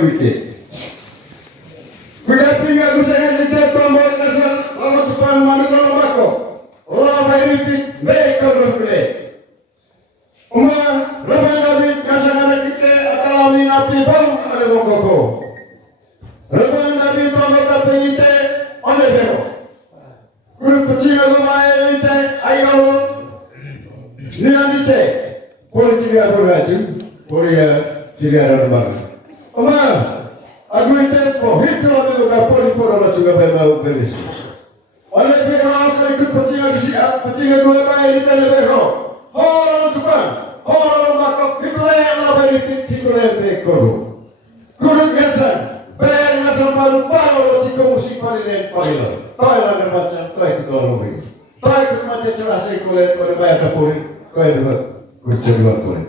wite. Kuda pinga kusanya dite tombol nasal lalu depan manu lalu bako. Allah beripit baik kalau kuda. Rabang nabi kasana kita akalami nabi bang ada bongkoko. Rabang nabi tombol tapi kita oleh bero. Kuda kecil rumah kita ayo ni nanti polisi dia beraju, polisi dia rabang. Aku itu itu lagi juga polisi orang juga berbau beris. Oleh bero kalau ikut petingan dua kali kita lebih orang Tuhan, orang makhluk itu yang lebih itu lebih kurang kesan. Bayar nasab baru jika musik paling paling. Tahu yang macam tahu itu kalau lebih. Tahu itu macam jelas kulit pada bayar kapuri kau itu kucing kulit.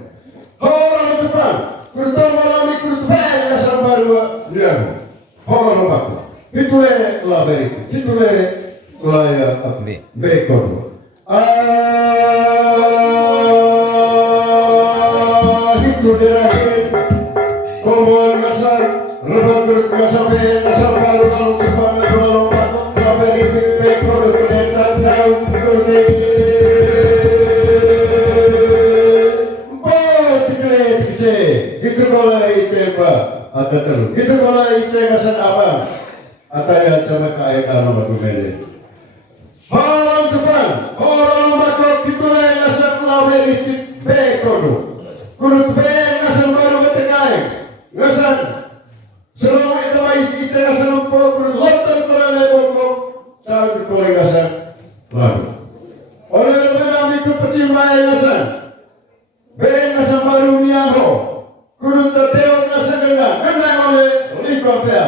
Orang Tuhan, kita malam itu bayar nasab baru dia. Orang makhluk itu yang lebih itu yang lebih kurang. Itu dia komon nasar rebatur kasabe nasar baru kalau depan kalau makhluk lebih lebih kurang tahu kurang. Itu kalau itu apa? Ada terus. Itu kalau itu masan apa? Ada yang sama kayak kalau aku beli. Orang Tuhan, orang makhluk itu yang nasab lebih bekono. Kurut ben nasab baru ketengai. Nasab selama itu baik kita nasab kurut lotor kurang bongko. Sahaja kurang nasab lalu. Oleh orang itu percuma nasab. Ben nasab baru niago. Kurut terteo nasab kena oleh likolpea.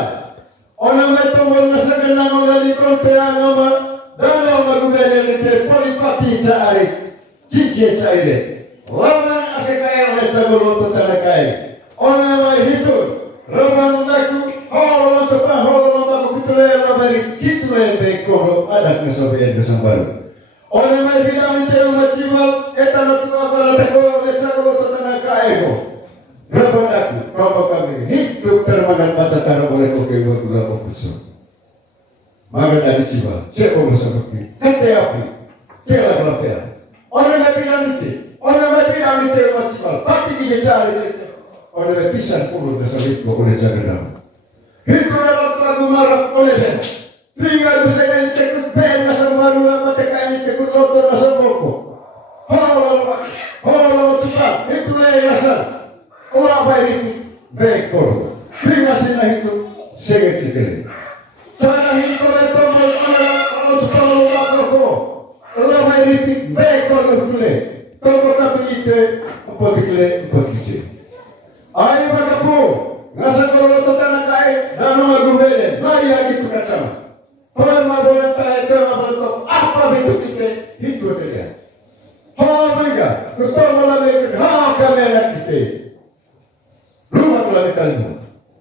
Orang itu nasab kena oleh likolpea nomor. Dalam magunan yang terpolipati cari, cikgu cari. Orang asyikaya mereka berlutut tanah kaya. Orang yang itu, ramang aku, orang tepat, orang aku kituleh labari, kituleh bekoro ada kesobian kesambaru. Orang yang bilang itu umat jiwa, etan itu apa lagi mereka berlutut tanah kaya. Ramang aku, kau kami hidup termangan mata cara boleh kopi buat gula kopi. Maka dari jiwa, cek orang seperti tete api, kela kelapia. Orang yang bilang itu masih pasti dia cari itu. Orang yang pisang puluh dasar itu oleh jagadam. Itu dalam lagu marah oleh dia. Tinggal saya yang cekut ben masa baru apa tekan ini cekut lotor masa boko. Allah cepat, itulah yang asal. Orang baik itu bekor. Tinggal sini itu segera. Cara itu itu kalau kalau makhluk Allah meritik bekor betul. Kalau tapi itu apa dikle. Ayo bagapu ngasal kalau tanah kaya dan lagu bele. Mari lagi itu sama. Kalau mabolan kaya itu apa bentuk itu dia. Mereka ketemu lagi kamera kita. Rumah lagi kamu.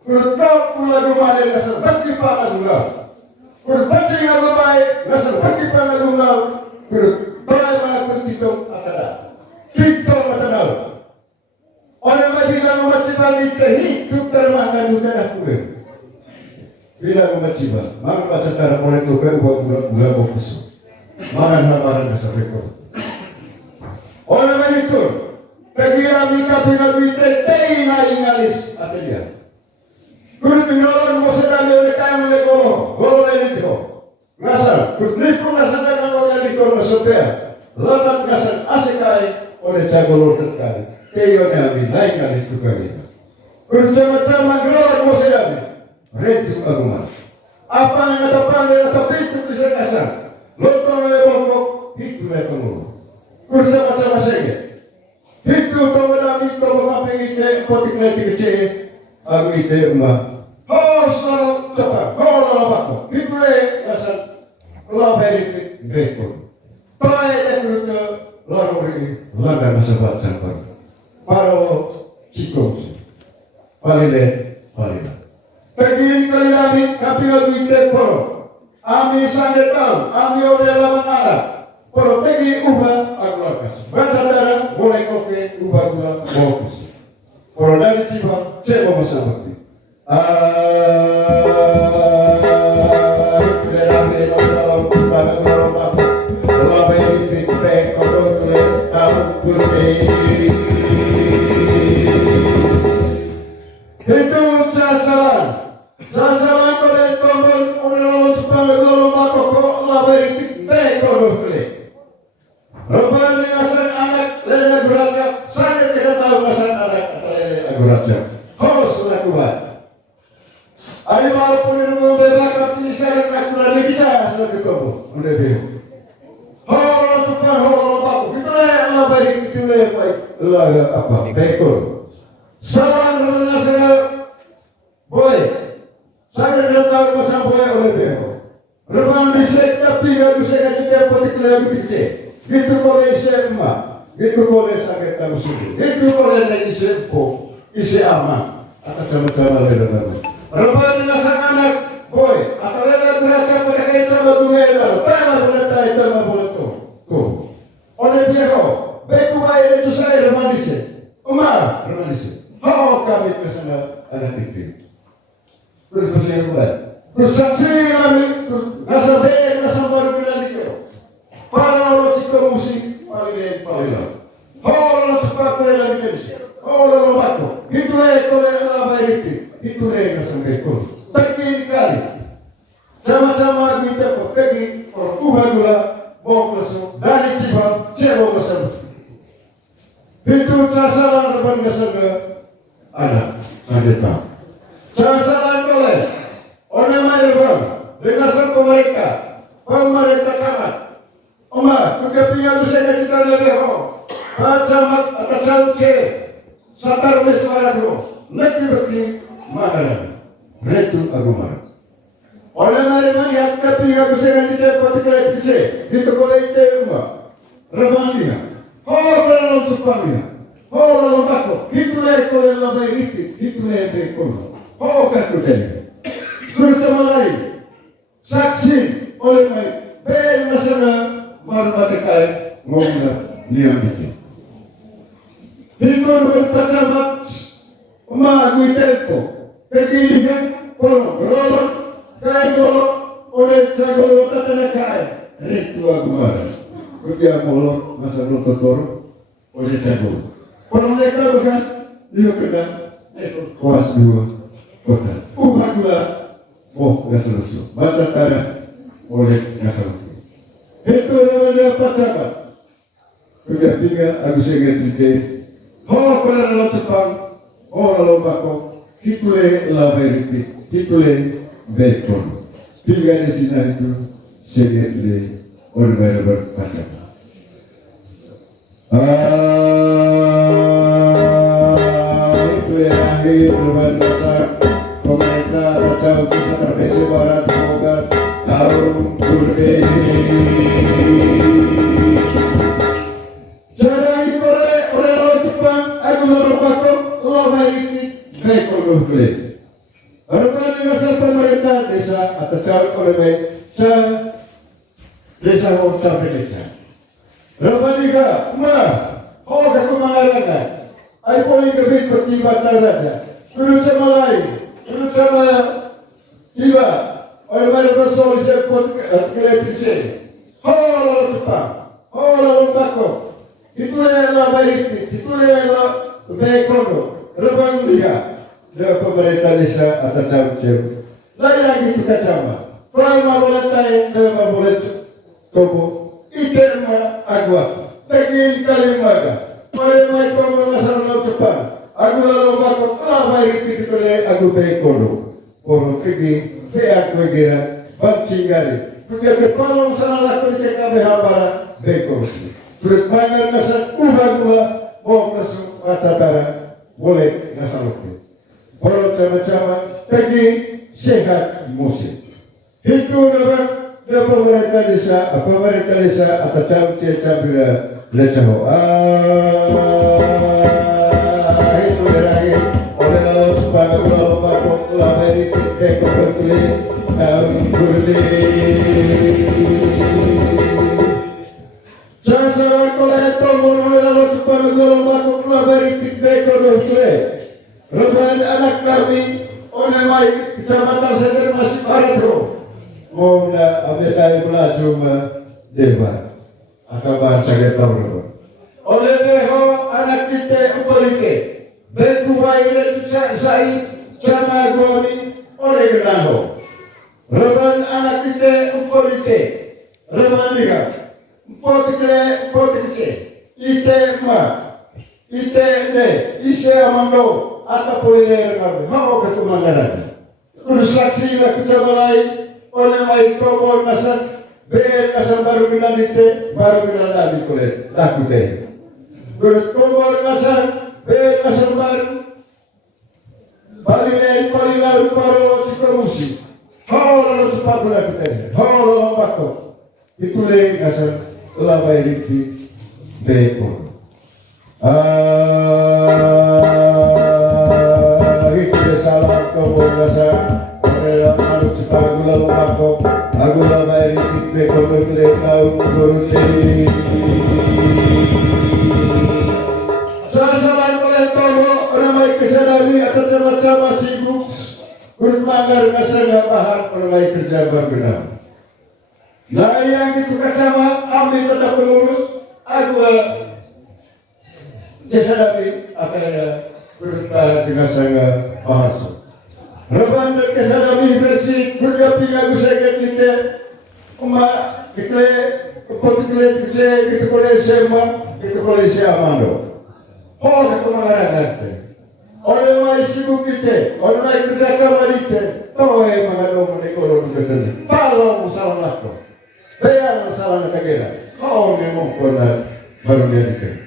Kurang pula rumah ada nasab bagi panah gula. Kurang bagi yang baik nasab bagi panah gula. Kurang baik mana kurang ada. Kita macam orang bagi yang macam ini hidup termakan juga dah kurang. Bila macam mana baca cara boleh tukar buat gula fokus. Mana nama nasab itu. Orang itu kegiatan kita tinggal kita ingalis apa dia. Kulit tinggalan masa kami oleh kaya oleh golo itu. Ngasal, kutniku ngasal dengan oleh likor masuknya. Lalat ngasal asik kaya oleh jago lotet kaya. Kayo ni kami lain kali itu kami. Kulit macam gelar masa kami. Retu agama. Apa yang ada pandai atau itu bisa ngasal. Lotor oleh bongkok itu mereka mulu. Kulit macam masanya. Itu tahu kami tahu apa ini potik nanti kecil. Aku itu mah. Selalu cepat, kalau aku itu asal labari bekor. Terakhir itu lalu langgar masa baca paro cikos, palile. Pergi kali lagi kami lalu itu poro. Ami sangat tahu, ami oleh lawan arah. Poro pergi ubah aku lakas. Baca darah boleh kopi ubah gula fokus. Poro dari ciba cebo masa bakti. Sasaran oleh tombol oleh supaya dulu maka kok labai peko boleh. Rupanya ngasan anak lele beracap, saya tidak tahu ngasan anak lele beracap. Kalau sudah kuat. Ayo walaupun ini membebaskan pisahan aku lagi kita sudah ketemu. Udah dia. Kalau supaya kalau baku kita labai itu baik laga apa peko. Saran ngasan boleh. Saya tidak tahu masa boleh oleh beliau. Reman disek tapi nggak bisa kita politik lebih kecil. Gitu boleh SMA, gitu boleh sakit tahu sini, gitu boleh lagi sempo, isi aman. Atau sama-sama lelaki. Reman dinasang anak, boy, atau lelaki berasa pada kain sama dunia itu. Tangan boleh tahu, tangan boleh tahu. Tuh, oleh beliau, beku bayar itu saya reman disek. Umar, reman disek. How kami kesana anak itu. Terus bersiap buat. Terus saksi kami, nasa baik, nasa baru bilang itu. Para orang cikgu musik, paling paling. Orang suka kuliah lagi ni. Orang batu. Itulah kuliah apa itu? Itulah nasa baik. Terkini kali. Sama-sama kita pergi orang gula, bawa kelasmu dari Cibang, cewek kelasmu. Itu tasaran depan kelasmu ada, saya tahu. Sasaran oleh orang Malaysia dengan serta mereka, pemerintah camat. Omar, kekepian saya kita lihat ho. Camat atau camat satar mesra tu, nanti berarti mana? Retu agama. Orang Malaysia yang kekepian saya kita pakai kecil, kita boleh itu rumah. Ramania, orang supaya, orang bako, kita lihat orang lebih itu, kita lihat ekonomi. Oh kerja terus mulai saksi oleh baik masalah marmatakai ngomong niam itu. Itu berpacamat mahu tempo kekinian kolom kayu oleh jago tatana kai ritua gumar kerja molor masalah kotor oleh jago. Kalau mereka bekas dia kena itu kuas dua. Kota. Gula, gasul. Baca tanah oleh gasul. Itu namanya pacaran. Sudah tinggal Agus Engel kalau dalam Jepang, kalau bako, hitule laberiti, hitule bekon. Tinggal di sini itu segede orang berpacaran. Itu yang berbeda. Pemerintah atau pusat Provinsi Barat semoga tahun cara itu oleh orang Jepang aku merupakan lama ini baik oleh orang dengan pemerintah desa atau cara oleh desa sampai desa. Orang juga aku mengatakan aku boleh lebih pertimbangkan raja terus sama lain. Terus sama tiba orang berasal dari elektrisnya. Orang Jepang, orang Bako, itulah yang baik, itulah yang baik kono. Rebang dia pemerintah desa atau campur. Lain lagi kita sama. Kalau boleh tanya, kalau boleh tobo, ikan agua, pergi Kalimaga. Oleh mereka masalah Jepang. Aku lalu bakal baik itu oleh aku baik kono. Kono pergi, aku kira, bangsingali. Kerja kepala sana lakukan jika berhabara baik kono. Berpanjang nasa gula, mau masuk atara boleh nasa lupa. Kalau sama-sama pergi sehat musim. Itu nama pemerintah desa atau campur lecaho. Sasaran kolektor menolak supaya beri anak kami, orang Mai, Kecamatan Seder Masih Paretro. Mau na abis tayo pula cuma dewa. Atau bahasa kita berapa. Oleh leho anak kita upolike. Berkuai le sai sama gomi oleh genaho. Reban anak kita upolike. Reban liga. Potikle. Ite ma. Ite ne. Ise amando. Atau polile rengabe. Mau kesumandaran. Kursaksi la kecabalai. Oleh mai tobor nasan. Ber nasan baru kenalite. Baru kenalite kulit. Takute. Bertobor nasan. Ber nasan baru. Balilen palilau paro sikomusi. Halo sepapula kita. Halo bako. Itu lagi nasan. Labai riki. Beko. Itu salah tobor nasan. Malu sepagula bako. Aku labai riki. Beko berkau berute. Salah oleh tobor. Ramai kesadari atas sama-sama sibuk bermangar nasana paham ramai kerja berbenam. Nah yang itu bersama kami tetap mengurus aku kesadari akan berbenam dengan sangat bahasa. Reban kesadari bersih bergapi aku sakit kita umat kita potikle kita boleh semua kita boleh siamando. Oh kemangaran oleh mai sibuk kita, oleh mai kerja sama kita, tahu mengadong menikoro betul. Kalau masalah nak, bayar masalah nak kira. Kau memang pernah baru dia.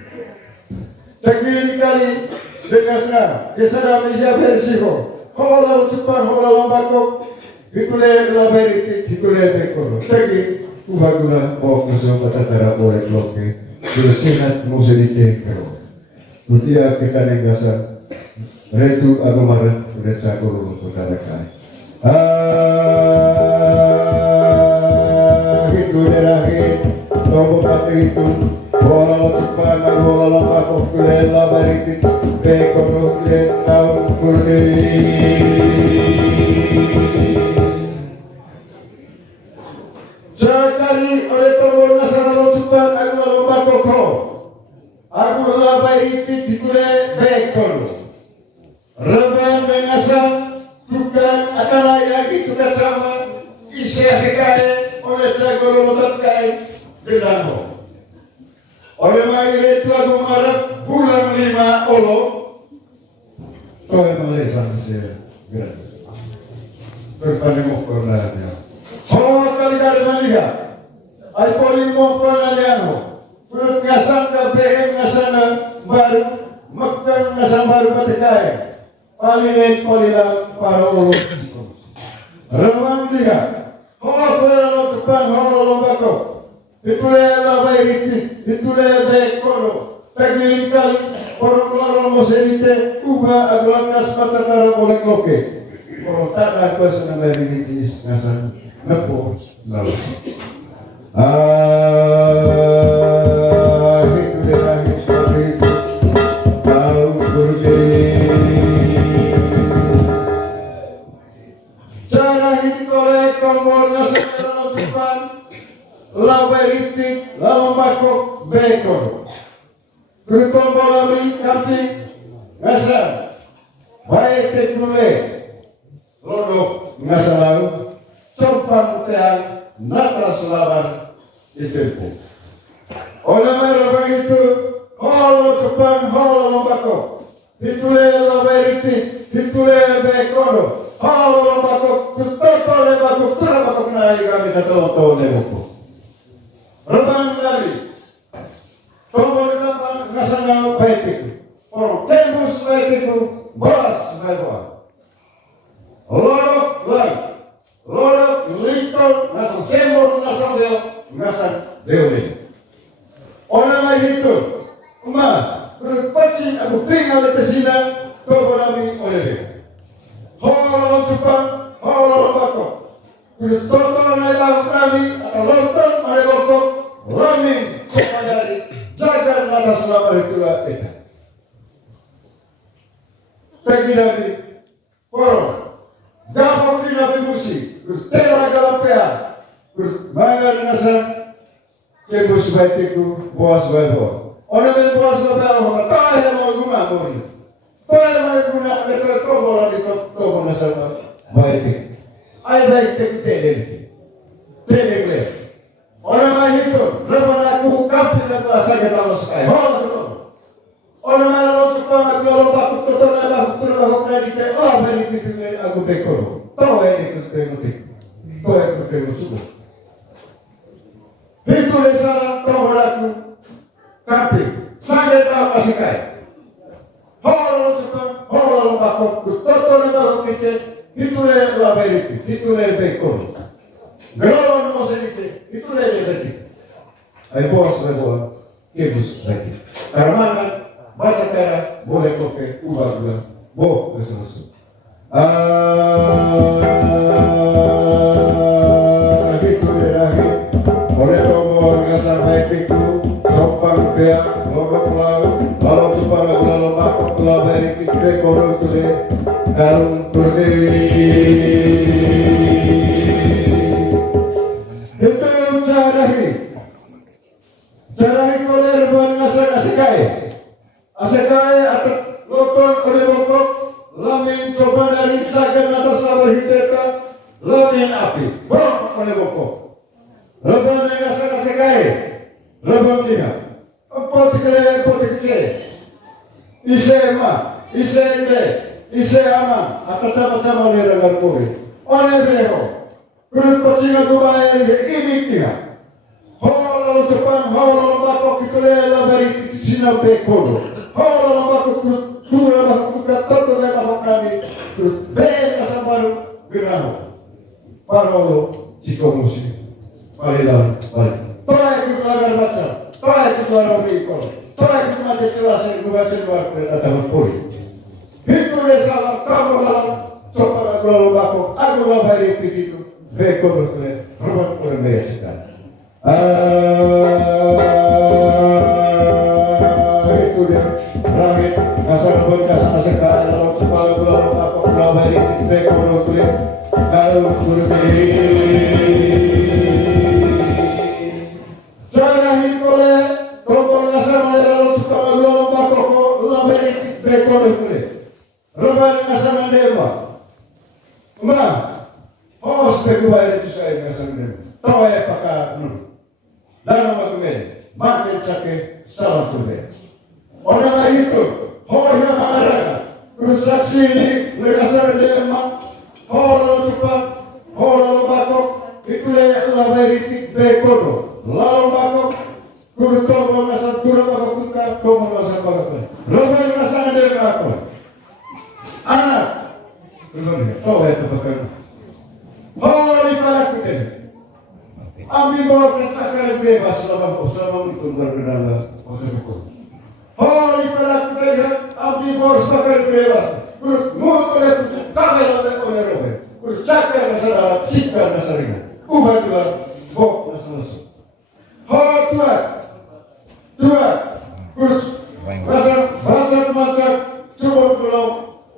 Sekali kali dengan sana, dia sedang menjadi bersihko. Kau lalu cepat, kau lalu bakok, dikule laberi, dikule bekor. Sekali ubahlah oh masuk kata cara boleh bloke. Terus cinta musuh dikero. Butia kita negasa. Retu aku marah udah cakur saudara kai. Itu derahi tobo pati itu bola cepat bola aku kulela balik bekor kulela kuli. Sekali oleh tobo nasara cepat aku lomba koko. Aku labai itu dikule bekor. Reban mengasang tukang akan lagi tukang sama isi sekali oleh jago romotat kai gedano. Oleh magi itu aku marah bulan 5 olo. Kau yang melihat saya gerak. Berpandang mokornya. Oh kali dari melihat. Ay poling mokornya ano. Kurang ngasang kabehe ngasang baru makan ngasang baru patikai. Palilen polilang para ulung. Remang dia. Hal polilang tepang hal lombako. Itule labai riti. Itule bekoro. Tagilin kali. Orang larang moselite. Uba aglakas patatara boleh loke. Orang tak ada kuasa nama riti ngasan. Nepo. Lalu. Itu dia lagi seperti itu. Tahu berjaya. Laberitik, lambakok, bekor. Kurikol bolami, kanti, ngasar. Baik tekule, lodok, ngasar lalu. Compan tehan, natas lawan, itu. Oleh mereka itu, holo depan, holo lambakok. Hitule laberitik, hitule bekor. Holo lambakok, tutotol lembakok, terabakok naik kami ketolong-tolong lembakok. Reban dari tombol nasional baik itu, orang tembus baik itu, beras baik itu, lorok lintor, nasan sembor, nasan deo, nasan dewi. Orang lain itu, berpacing aku tinggal di kesina, tombol kami oleh dia. Holo Jepang, holo bakok, tombol naik kami atau lontar naik lokok. Ramin kepadari jaga nada selama itulah kita. Saya kira di koron musi, tela galapea, manga nasa kebus baitiku boas baibo. Orang yang boas baibo, tahu yang mau guna mori. Tahu yang mau guna kita tobo lagi tobo nasa baitik. Ay baitik tele. Orang yang itu, lepas aku kapten aku asal kita masuk ay. Orang yang lalu cepat aku lalu aku tutur aku nanti ke beri kita aku dekor. Tahu yang itu temuti. Tahu yang itu temusuh. Itu lesara tahu aku kapten. Saya tahu masih kaya. Lalu cepat lalu aku tutur aku kita itu le beri itu le dekor. Gelar masih itu le dekor. Ay bos kebus lagi. Karena baca cara boleh kopi ubah bo bersama. Itu lagi oleh tombol ngasar baik itu sopang pea lorok lalu supaya lalu makuk lalu dari kita korol tu deh kalung kurdewi itu carahi oleh rebuan ngasar asikai atau loton oleh bokok lamin coba dari sagan atas lawan hideta lamin api bok oleh bokok rebuan ngasar asikai rebuan dia potik ise ama atau sama-sama oleh rengar puri oleh beho kurut kocinga kubaya ini dia lalu depan lalu bakok itu lelah dari sinau bekodo kalau aku sudah aku kata dengan apa kami beda sama berano parolo cikomusi palilan balik terakhir kita lakukan macam terakhir kita lakukan ikon terakhir kita macam jelas yang membaca luar atau puri itu salah kamu dalam coba aku lalu beri begitu bekodo tu rumah orang biasa itu dia langit asal bekas sekarang dalam sepuluh bulan apa pulau beri bekodo tu kalau kurdi cara hikole tombol asal dalam sepuluh bulan apa pulau beri bekodo tu rumah asal dema ma hos bekodo itu saya asal dema tahu ya pakar dalam argumen makin sakit salah tuh orang itu orang ada transaksi ini legasar dema orang cepat orang bakok itu adalah dari bekodo lalu bakok kurutor mengasal turun bakok kuka kau mengasal bakok lalu mengasal dema aku anak tahu ya tebakan orang ibarat kita Ambil bawa katakan bebas selama itu berbeda hukum. Oh, ibarat kita ambil bawa katakan bebas. Mulut oleh kamera oleh rohe. Cakap masalah, cipta masalah. Ubah juga, bok masalah. Oh, Tuhan. Bahasa coba pulau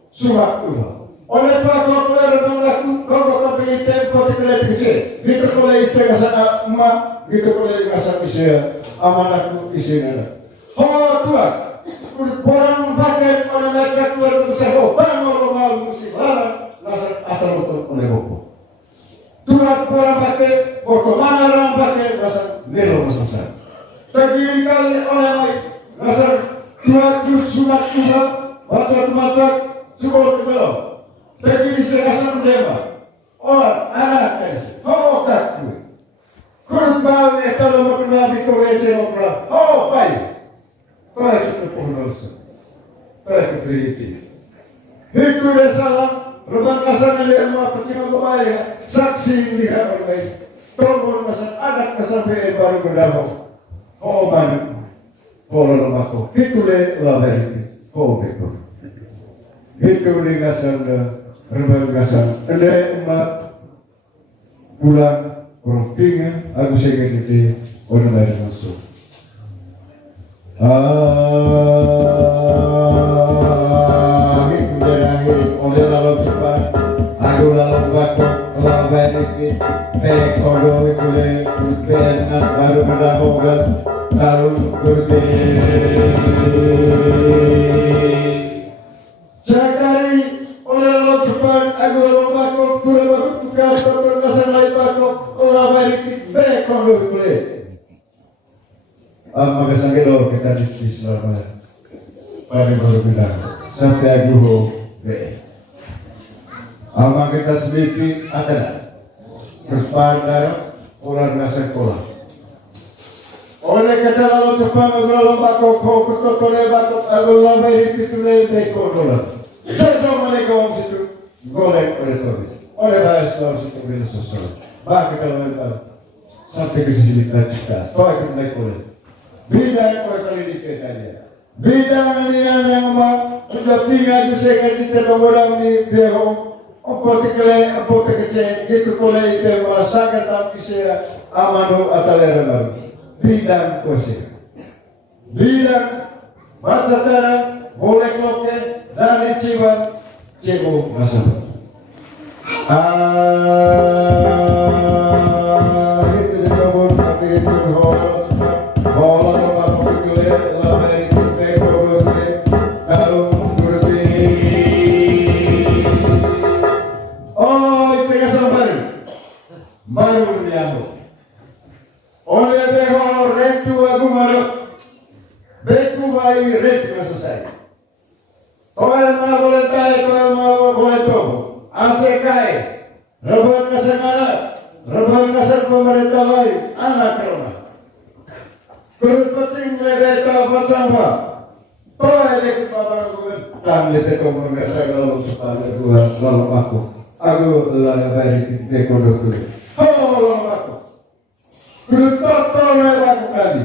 surat Tuhan. Oleh pakar mengaku kau kami tempat tidak kecil. Kita boleh itu kasar emak, kita boleh kasar isi amanatku isi nana. Oh Tuhan, orang pakai orang macam Tuhan besar. Oh bangun rumah musibah, kasar atau untuk oleh buku. Tuhan orang pakai, bagaimana orang pakai kasar nelo besar. Segini kali oleh baik kasar Tuhan sunat Tuhan, macam cukup belum. Jadi serasa mendewa orang anak oh tak kurban itu lo mengenal itu aja orang oh baik baik itu pengurusan baik itu itu dia salah rumah kasar yang mau percuma kebaya saksi lihat orang baik tombol kasar anak kasar baru berdamai oh banyak kalau rumahku itu le label oh betul itu le kasar Remagasan, ada umat pulang rotinya, aku segera di orang lain masuk. Itu dari oleh lalu cepat, aku lalu bakok, berikut kodo ikule kurtenan baru mendahogan tarun kurte Sakari oleh Allah Jepang aku lalu bakok turun bakok tugas terperasan lain bakok orang berikut kodo ikule maka sangkelo kita di selama pada baru bilang sampai aku Ama kita sedikit ada berpandang orang nasi sekolah. Oleh kata lalu Jepang agak bakok kau bakok agak lama itu lebih kodolah. Sejauh mana kau situ golek oleh tulis. Oleh bahasa tulis itu bila sosial. Bahkan kalau kita sampai ke sini kita kau ikut naik oleh. Bidang kau kali di dia. Bidang yang sudah tinggal di sekitar kita orang di Behong. Apa kecil gitu boleh itu merasakan tapi saya amanu atalera bidang kosir bidang baca cara boleh loke dan ciwan cibu masalah itu dikabur tapi itu hola apa kecil lama itu tekor kalau baru diambil. Oleh deho retu aku marah, beku bayi retu selesai. Toel ma boleh tay, toel ma boleh tobo. Ase kai, rebut kesengara, rebut kesel pemerintah lain, anak kerana. Kurus kucing mereka bersama. Toel itu bapak aku dan lete tobo mereka lalu supaya dua lalu aku lalu bayi kita kodok dulu. Oh, aku. Bertotor lewat kali.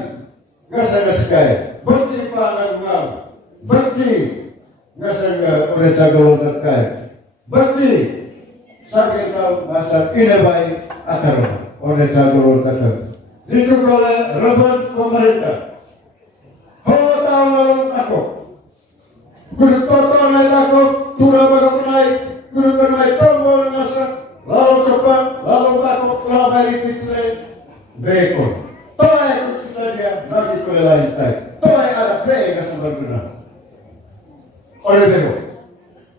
Gasa kaya. Berdi pangan mal. Berdi. Gasa oleh jago terkaya. Berdi. Sakit tahu masa ini baik akar oleh jago terkaya. Itu oleh rebut pemerintah. Oh, tahu lalu aku. Bertotor lewat aku. Turun baru naik. Turun naik tombol masa. Lalu cepat, lalu bakok, lalu hari pitule, bekor. Toa yang kita dia bagi kule lain tay. Toa yang ada bega sebenarnya. Oleh bekor.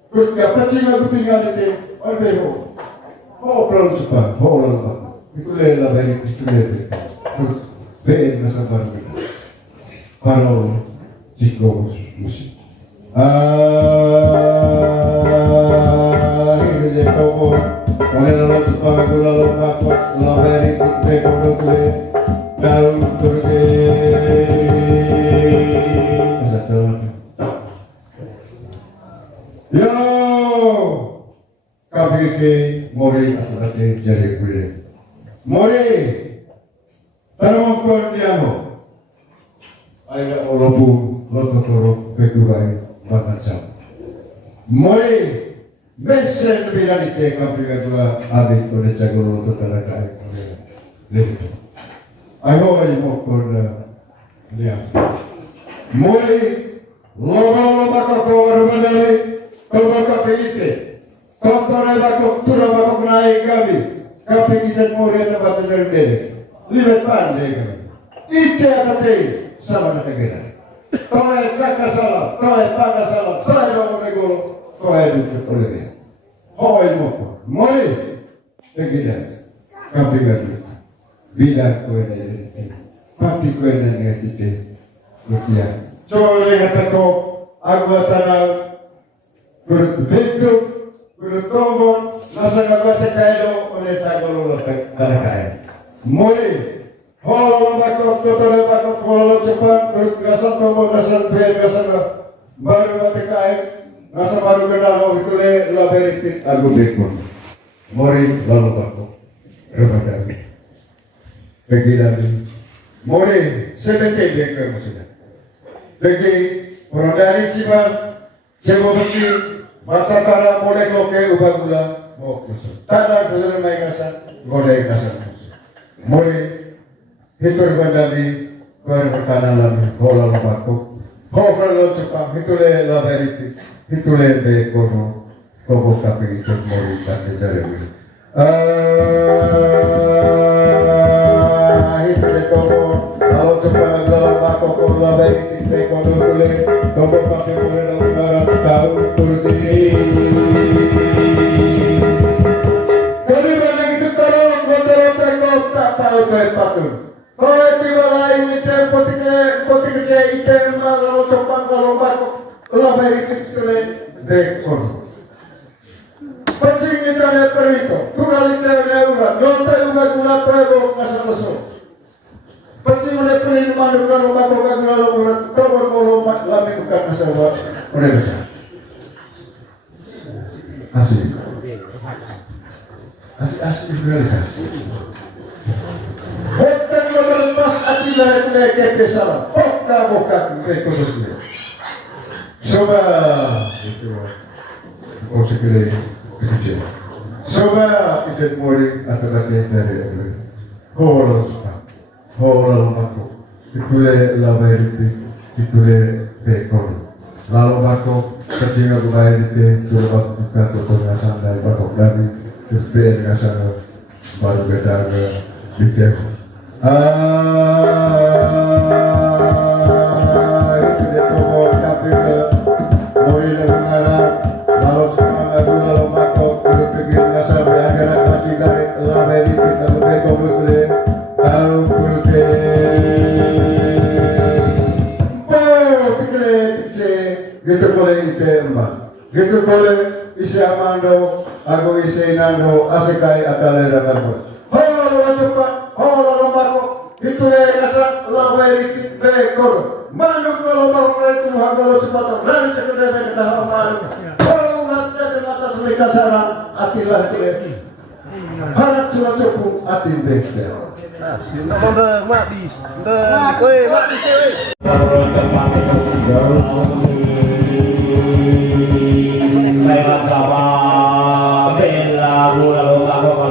Ketika pecing aku tinggal itu, oleh bekor. Oh perlu cepat, oh lalu bakok. Pitule lalu hari pitule bekor. Terus bega sebenarnya. Kalau jika musik. Ini dia kau. Oleh lalu Jepang aku lalu bakok lalu hari kita kodok kule daun kurke yo KPK mori atau hati jari kule mori tanam diamo ayo orobu loto toro pekurai bakacam mori Besen bila ditekam bila dua abis oleh jago untuk terletak. Ayo ini mokon lihat. Mulai lomba kau menari kau KPIT. Kau bakok turun bakok naik kami. KPIT mulai tempat terjadi. Lihat pandai kami. Itu apa teh sama negara. Kau yang cakap salah, kau yang pakai salah, saya mau negoro. Kau yang itu oleh dia. Kau yang mau, mulai begini, kami berdua, bila kau yang ini, pasti kau yang ini sedih, rupiah. Coba lihat aku tanah berbentuk, bertombol, masa nggak sekaya oleh jago tanah kaya. Mulai, kalau bakok, total bakok, kalau cepat, gasan tombol, gasan biar gasan baru mati kaya. Nasa baru kenal itu le laberitik aku bekon. Mori lalu bakok. Rebatasi. Pergi lagi. Mori sedekah bekon maksudnya. Pergi orang dari Ciban, Cebobeki, masa tanah boleh loke ubah gula, mau kusut. Tanah kusut naik kasar, boleh kasar. Mori hitur bandari, kau bertanah lagi, bola bakok. Kau kalau cepat itu le laberitik. Itu lebih kono, kau KPI itu mau ditanya dari Barat tahu turti. Kami balik itu terus motor tengok tak tahu dari patung. Kalau tiba lain itu potik je itu malu sopan kalau baku labai itu le dekor. Penting kita lihat perito. Tunggal itu lewat. Nota juga guna terlalu masuk. Penting mana penerimaan kalau baku kalau kalau lami bukan masalah. Mereka. Asli mereka. Hotel lepas asli mereka kesalah. Boka mereka berdua. Coba itu sekali kecil. Coba kita mulai atas dari Hall mako. Itu le labai itu le bekor. Lalu mako ketika bukai itu coba buka tutup ngasan dari bakok dari terus ngasan baru beda ke dikek. Itu dia komo kafe mulai dengar lalu semangat lalu mako terus pergi ngasan berangkat masih dari labai itu kita bekok boleh tahu gitu boleh itembak, gitu boleh isi amando, aku isi nando, asikai akale rakapo. Halo cepat, halo lomako, itu le kasar labai bekor. Manuk kalau mau itu halo cepat, berani sekedar kita hamal. Halo mata mata mereka sarang, atilah itu. Harap cuma cukup ati bekor. Nda mak di, kowe mak di kowe. Lewat kapal, bela, lalu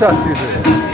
Çok güzel.